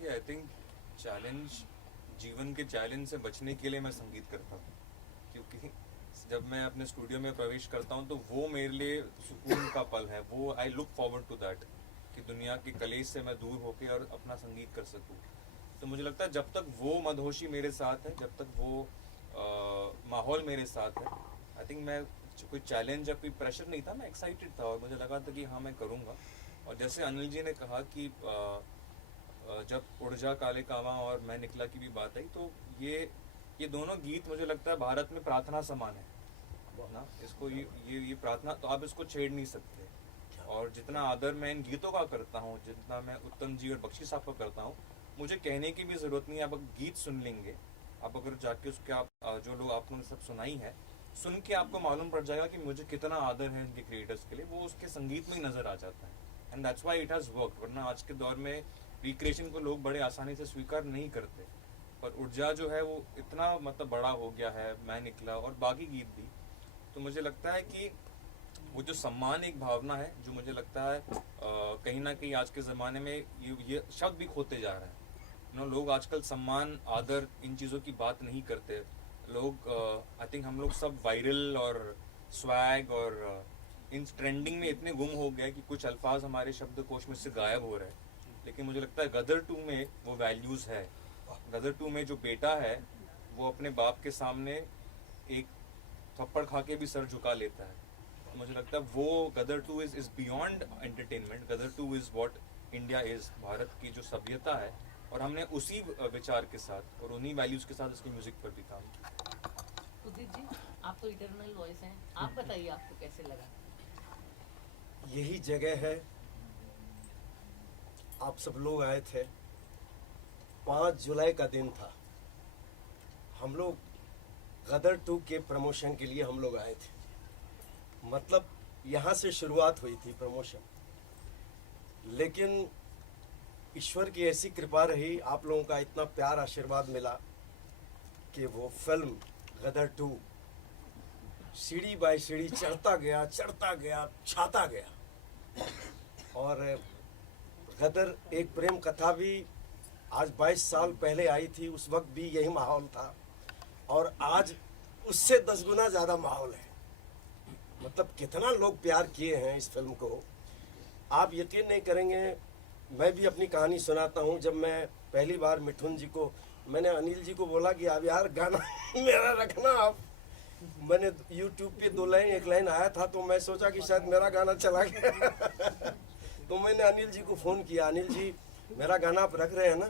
देखिए I think challenge, जीवन के चैलेंज से बचने के लिए मैं संगीत करता हूँ, क्योंकि जब मैं अपने स्टूडियो में प्रवेश करता हूँ तो वो मेरे लिए सुकून का पल है। वो I look forward to that, कि दुनिया के कलेश से मैं दूर होके और अपना संगीत कर सकूँ। तो मुझे लगता है जब तक वो मदहोशी मेरे साथ है, जब तक वो माहौल मेरे साथ है, आई थिंक मैं, कोई चैलेंज या कोई प्रेशर नहीं था, मैं एक्साइटेड था और मुझे लगा था कि हाँ मैं करूँगा। और जैसे अनिल जी ने कहा कि जब उड़जा काले कावा और मैं निकला की भी बात आई, तो ये दोनों गीत मुझे लगता है भारत में प्रार्थना समान है ना। इसको ये प्रार्थना तो आप इसको छेड़ नहीं सकते। और जितना आदर मैं इन गीतों का करता हूँ, जितना मैं उत्तम जी और बख्शी साहब का करता हूँ, मुझे कहने की भी ज़रूरत नहीं है। आप गीत सुन लेंगे, आप अगर जाके उसके आप जो लोग आपने सब सुनाई है सुन के आपको मालूम पड़ जाएगा कि मुझे कितना आदर है इनके क्रिएटर्स के लिए। वो उसके संगीत में ही नज़र आ जाता है, and that's why it has work. वरना आज के दौर में रिक्रिएशन को लोग बड़े आसानी से स्वीकार नहीं करते, पर ऊर्जा जो है वो इतना मतलब बड़ा हो गया है, मैं निकला और बाकी गीत भी। तो मुझे लगता है कि वो जो सम्मान एक भावना है, जो मुझे लगता है कहीं ना कहीं आज के ज़माने में ये शब्द भी खोते जा रहे हैं। लोग आजकल सम्मान, आदर, इन चीज़ों की बात नहीं करते। लोग आई थिंक हम लोग सब वायरल और स्वैग और इन ट्रेंडिंग में इतने गुम हो गए कि कुछ अल्फाज हमारे शब्दकोश में से गायब हो रहे हैं। लेकिन मुझे लगता है गदर टू में वो वैल्यूज़ है। गदर टू में जो बेटा है वो अपने बाप के सामने एक थप्पड़ खा के भी सर झुका लेता है। तो मुझे लगता है वो Gadar two is beyond entertainment. Gadar two is what India is, Bharat की जो सभ्यता है। और हमने उसी विचार के साथ और उन्हीं वैल्यूज के साथ इसकी म्यूजिक पर भी काम किया। उदित जी, आप तो इटरनल वॉइस हैं, आप बताइए आपको कैसे लगा? यही जगह है, आप सब लोग आए थे, 5 जुलाई का दिन था। हम लोग गदर 2 के प्रमोशन के लिए हम लोग आए थे। मतलब यहाँ से शुरुआत हुई थी प्रमोशन, लेकिन ईश्वर की ऐसी कृपा रही, आप लोगों का इतना प्यार आशीर्वाद मिला कि वो फिल्म गदर 2 सीढ़ी बाय सीढ़ी चढ़ता गया, छाता गया। और गदर एक प्रेम कथा भी आज 22 साल पहले आई थी, उस वक्त भी यही माहौल था, और आज उससे 10 गुना ज़्यादा माहौल है। मतलब कितना लोग प्यार किए हैं इस फिल्म को, आप यकीन नहीं करेंगे। मैं भी अपनी कहानी सुनाता हूँ। जब मैं पहली बार मिठुन जी को, मैंने अनिल जी को बोला कि अब यार गाना मेरा रखना आप। मैंने यूट्यूब पे 2 लाइन, 1 लाइन आया था, तो मैं सोचा कि शायद मेरा गाना चला गया तो मैंने अनिल जी को फ़ोन किया, अनिल जी मेरा गाना आप रख रहे हैं ना?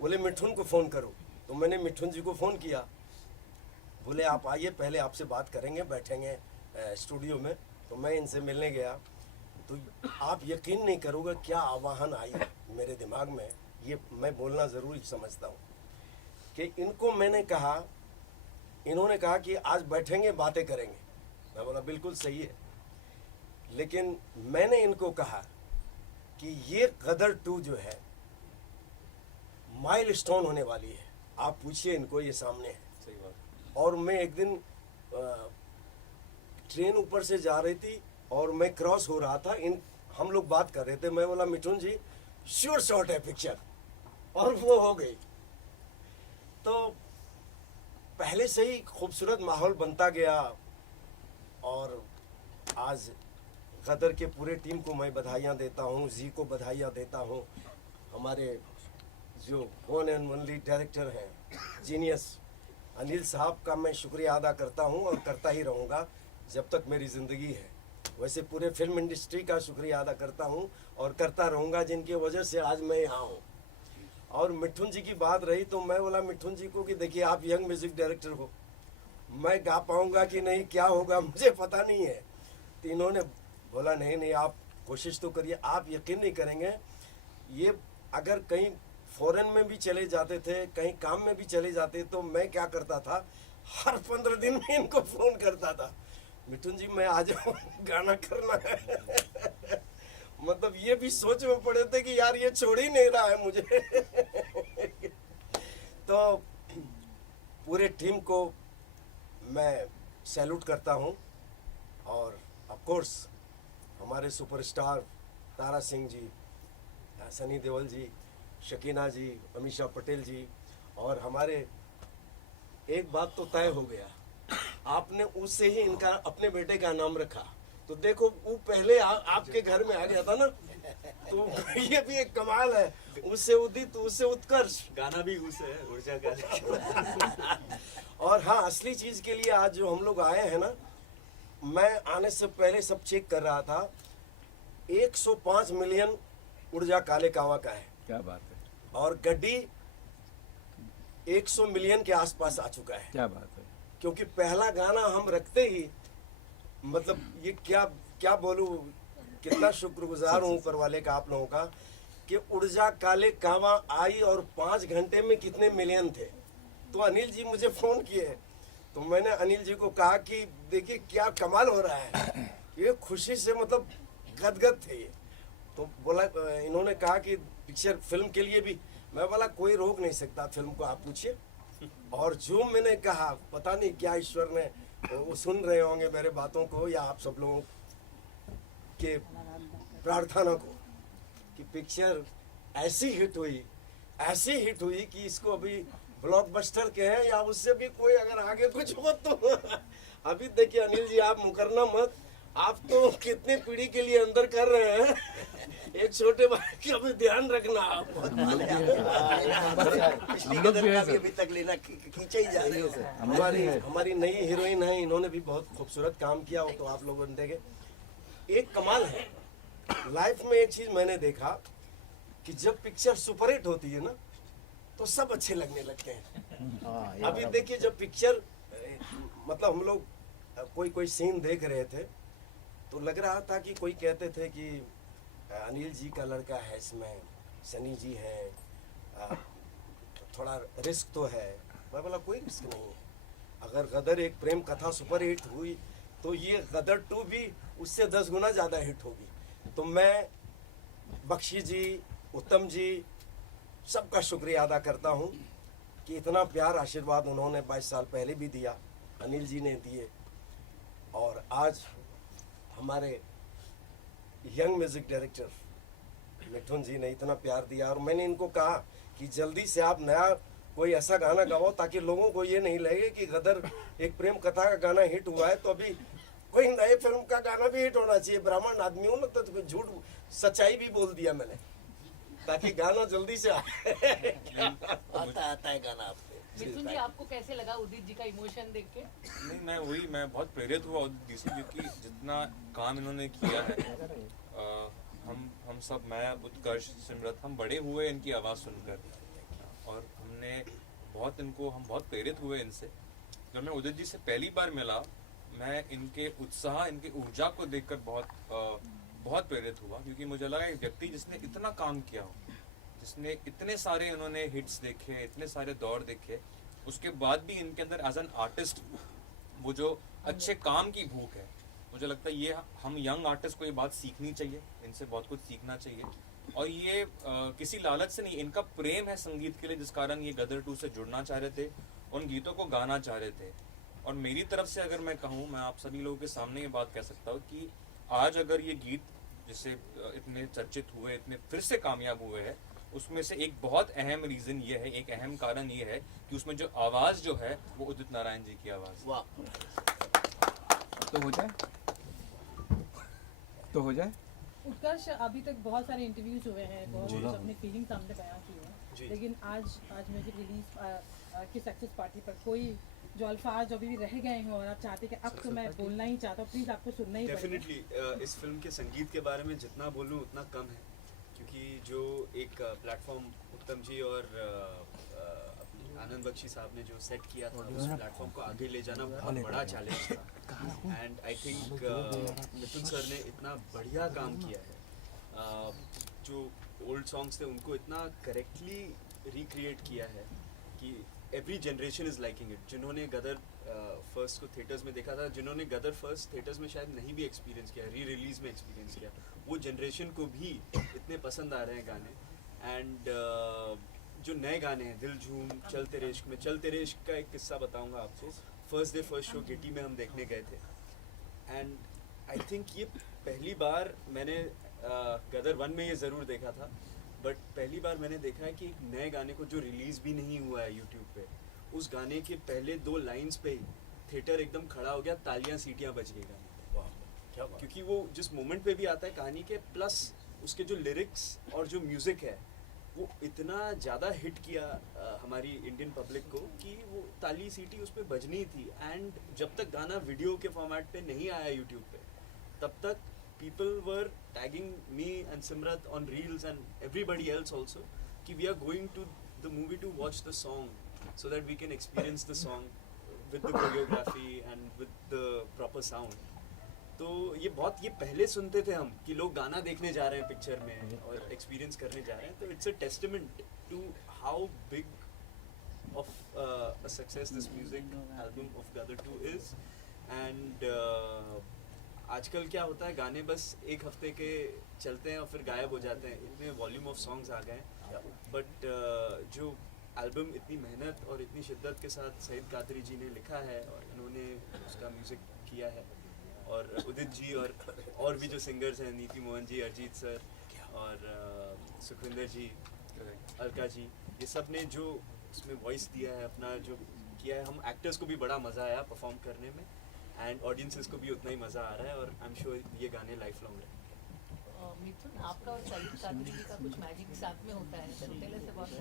बोले मिठुन को फ़ोन करो। तो मैंने मिठुन जी को फ़ोन किया, बोले आप आइए, पहले आपसे बात करेंगे, बैठेंगे स्टूडियो में। तो मैं इनसे मिलने गया, तो आप यकीन नहीं करोगे क्या आवाहन आई मेरे दिमाग में। ये मैं बोलना ज़रूरी समझता हूँ कि इनको मैंने कहा, इन्होंने कहा कि आज बैठेंगे बातें करेंगे। मैं बोला बिल्कुल सही है, लेकिन मैंने इनको कहा कि ये गदर 2 जो है माइलस्टोन होने वाली है। आप पूछिए इनको, ये सामने है। सही बात। और मैं एक दिन ट्रेन ऊपर से जा रही थी और मैं क्रॉस हो रहा था, इन हम लोग बात कर रहे थे। मैं बोला मिठुन जी श्योर शॉट है पिक्चर, और वो हो गई। तो पहले से ही खूबसूरत माहौल बनता गया, और आज गदर के पूरे टीम को मैं बधाइयाँ देता हूँ, जी को बधाइयाँ देता हूँ। हमारे जो वन एंड ओनली डायरेक्टर हैं, जीनियस अनिल साहब का मैं शुक्रिया अदा करता हूँ और करता ही रहूँगा जब तक मेरी ज़िंदगी है। वैसे पूरे फिल्म इंडस्ट्री का शुक्रिया अदा करता हूँ और करता रहूँगा, जिनकी वजह से आज मैं यहाँ हूँ। और मिठुन जी की बात रही, तो मैं बोला मिठुन जी को कि देखिए आप यंग म्यूज़िक डायरेक्टर हो, मैं गा पाऊँगा कि नहीं, क्या होगा मुझे पता नहीं है। तो इन्होंने बोला नहीं नहीं, आप कोशिश तो करिए। आप यकीन नहीं करेंगे, ये अगर कहीं फॉरेन में भी चले जाते थे, कहीं काम में भी चले जाते, तो मैं क्या करता था, हर 15 दिन में इनको फ़ोन करता था, मिठुन जी मैं आ जाऊँ, गाना करना है मतलब ये भी सोच में पड़े थे कि यार ये छोड़ ही नहीं रहा है मुझे तो पूरे टीम को मैं सैल्यूट करता हूँ। और ऑफ कोर्स हमारे सुपरस्टार तारा सिंह जी, सनी देओल जी, शकीना जी, अमीषा पटेल जी, और हमारे एक बात तो तय हो गया, आपने उससे ही इनका अपने बेटे का नाम रखा। तो देखो वो पहले आपके घर में आ गया था ना, तो ये भी एक कमाल है। उससे उदित, उससे उत्कर्ष, गाना भी उसे है ऊर्जा का। और हाँ, असली चीज के लिए आज जो हम लोग आए हैं ना, मैं आने से पहले सब चेक कर रहा था, 105 मिलियन ऊर्जा काले कावा का है, क्या बात है, और गड्डी 100 मिलियन के आसपास आ चुका है। क्या बात है। क्योंकि पहला गाना हम रखते ही, मतलब ये क्या क्या बोलूं, कितना शुक्रगुजार हूं ऊपर वाले का, आप लोगों का, कि ऊर्जा काले कावा आई और 5 घंटे में कितने मिलियन थे। तो अनिल जी मुझे फोन किए, तो मैंने अनिल जी को कहा कि देखिए क्या कमाल हो रहा है, ये खुशी से मतलब गदगद थे ये। तो बोला, इन्होंने कहा कि पिक्चर फिल्म के लिए भी, मैं बोला कोई रोक नहीं सकता फिल्म को, आप पूछिए। और जो मैंने कहा, पता नहीं क्या ईश्वर ने, वो सुन रहे होंगे मेरे बातों को, या आप सब लोगों के प्रार्थना को, कि पिक्चर ऐसी हिट हुई कि इसको अभी ब्लॉकबस्टर के हैं या उससे भी कोई अगर आगे कुछ हो तो अभी देखिए अनिल जी, आप मुकरना मत, आप तो कितने पीढ़ी के लिए अंदर कर रहे हैं, एक छोटे भाई का भी ध्यान रखना आप। हम लोग भी है सर, अभी तक लेना खींचे ही जा रहे हो सर। हमारी नई हीरोइन है, इन्होंने भी बहुत खूबसूरत काम किया, वो तो आप लोगों ने देखे। एक कमाल है लाइफ में, एक चीज मैंने देखा कि जब पिक्चर सुपरहिट होती है ना, तो सब अच्छे लगने लगते हैं। अभी देखिए, जब पिक्चर मतलब हम लोग कोई सीन देख रहे थे, तो लग रहा था कि कोई कहते थे कि अनिल जी का लड़का है इसमें, सनी जी हैं, थोड़ा रिस्क तो है। मैं बोला कोई रिस्क नहीं है, अगर गदर एक प्रेम कथा सुपरहिट हुई तो ये गदर 2 भी उससे 10 गुना ज़्यादा हिट होगी। तो मैं बख्शी जी, उत्तम जी, सबका शुक्रिया अदा करता हूँ कि इतना प्यार आशीर्वाद उन्होंने 22 साल पहले भी दिया, अनिल जी ने दिए, और आज हमारे यंग म्यूजिक डायरेक्टर मिठुन जी ने इतना प्यार दिया। और मैंने इनको कहा कि जल्दी से आप नया कोई ऐसा गाना गाओ ताकि लोगों को ये नहीं लगे कि गदर एक प्रेम कथा का गाना हिट हुआ है तो अभी कोई नए फिल्म का गाना भी हिट होना चाहिए। ब्राह्मण आदमी हूँ ना, तो झूठ सच्चाई भी बोल दिया मैंने, ताकि गाना जल्दी से आए। आता है गाना आपको। मिथुन जी, आपको कैसे लगा उदित जी का इमोशन देख के? नहीं, मैं बहुत प्रेरित हुआ उदित जी से, क्योंकि जितना काम इन्होंने किया है, हम सब, मैं, उत्कर्ष, सिमरत, हम बड़े हुए इनकी आवाज़ सुनकर, और हम बहुत प्रेरित हुए इनसे। जब मैं उदित जी से पहली बार मिला, मैं इनके उत्साह, इनके ऊर्जा को देखकर बहुत प्रेरित हुआ, क्योंकि मुझे लगा एक व्यक्ति जिसने इतना काम किया हो, जिसने इतने सारे इन्होंने हिट्स देखे, इतने सारे दौर देखे, उसके बाद भी इनके अंदर एज एन आर्टिस्ट वो जो अच्छे काम की भूख है, मुझे लगता है ये हम यंग आर्टिस्ट को ये बात सीखनी चाहिए, इनसे बहुत कुछ सीखना चाहिए। और ये किसी लालच से नहीं, इनका प्रेम है संगीत के लिए, जिस कारण ये गदर 2 से जुड़ना चाह रहे थे, उन गीतों को गाना चाह रहे थे। और मेरी तरफ से अगर मैं कहूँ, मैं आप सभी लोगों के सामने ये बात कह सकता हूँ कि आज अगर ये गीत जिसे इतने चर्चित हुए, इतने फिर से कामयाब हुए हैं, उसमें से एक बहुत अहम रीज़न ये है, एक अहम कारण ये है कि उसमें जो आवाज़ जो है वो उदित नारायण जी की आवाज़। वाह। तो हो जाए। उत्कर्ष, अभी तक बहुत सारे इंटरव्यूज हुए हैं, बहुत कुछ अपनी फीलिंग सामने बयां की है, लेकिन आज म्यूजिक रिलीज की सक्सेस पार्टी पर कोई जो अल्फाज अभी भी रह गए हों और आप चाहते कि अब तो मैं बोलना ही चाहता हूँ, प्लीज़ आपको सुनना ही पड़ेगा। डेफिनेटली इस फिल्म के संगीत के बारे में जितना बोलूँ उतना कम है, क्योंकि जो एक प्लेटफॉर्म उत्तम जी और आनंद बख्शी साहब ने जो सेट किया था, उस प्लेटफॉर्म को आगे ले जाना बहुत बड़ा चैलेंज था। And I think Mithun sir ने इतना बढ़िया काम किया है, जो ओल्ड सॉन्ग्स थे उनको इतना करेक्टली रिक्रिएट किया है कि every generation is liking it. जिन्होंने गदर फर्स्ट को थिएटर्स में देखा था, जिन्होंने गदर फर्स्ट थिएटर्स में शायद नहीं भी एक्सपीरियंस किया, री रिलीज में एक्सपीरियंस किया, वो जनरेशन को भी इतने पसंद आ रहे हैं गाने। एंड जो नए गाने हैं, दिल झूम, चल तेरे इश्क में, चल तेरे इश्क का एक किस्सा बताऊंगा आपको। First day first show Getty में हम देखने गए थे, एंड आई थिंक ये पहली बार मैंने गदर 1 में ये ज़रूर देखा था, बट पहली बार मैंने देखा है कि एक नए गाने को जो रिलीज भी नहीं हुआ है यूट्यूब पे, उस गाने के पहले 2 लाइंस पे ही थिएटर एकदम खड़ा हो गया, तालियां सीटियां बज गई गाने पे। वाह, क्या बात। क्योंकि वो जिस मोमेंट पे भी आता है कहानी के, प्लस उसके जो लिरिक्स और जो म्यूजिक है वो इतना ज़्यादा हिट किया हमारी इंडियन पब्लिक को कि वो ताली सीटी उस पर बजनी थी। एंड जब तक गाना वीडियो के फॉर्मेट पे नहीं आया यूट्यूब पे, तब तक people were tagging me and Simrat on reels and everybody else also कि we are going to the movie to watch the song so that we can experience the song with the choreography and with the proper sound. तो ये पहले सुनते थे हम कि लोग गाना देखने जा रहे हैं पिक्चर में और एक्सपीरियंस करने जा रहे हैं, तो it's a testament to how big of a success this music album of Gadar 2 is. And आजकल क्या होता है, गाने बस एक हफ्ते के चलते हैं और फिर गायब हो जाते हैं, इतने वॉल्यूम ऑफ सॉन्ग्स आ गए हैं। बट जो एल्बम इतनी मेहनत और इतनी शिद्दत के साथ सईद कादरी जी ने लिखा है और इन्होंने उसका म्यूज़िक किया है, और उदित जी और भी जो सिंगर्स हैं, नीति मोहन जी, अरिजीत सर और सुखविंदर जी, अलका जी, ये सब ने जो उसमें वॉइस दिया है, अपना जो किया है, हम एक्टर्स को भी बड़ा मज़ा आया परफॉर्म करने में एंड ऑडियंसेस को भी उतना ही मज़ा आ रहा है, और आई एम श्योर ये गाने लाइफ लॉन्ग रहेंगे। मिथुन, आपका और सईद कादरी जी का कुछ मैजिक साथ में होता है, सौतेले से बहुत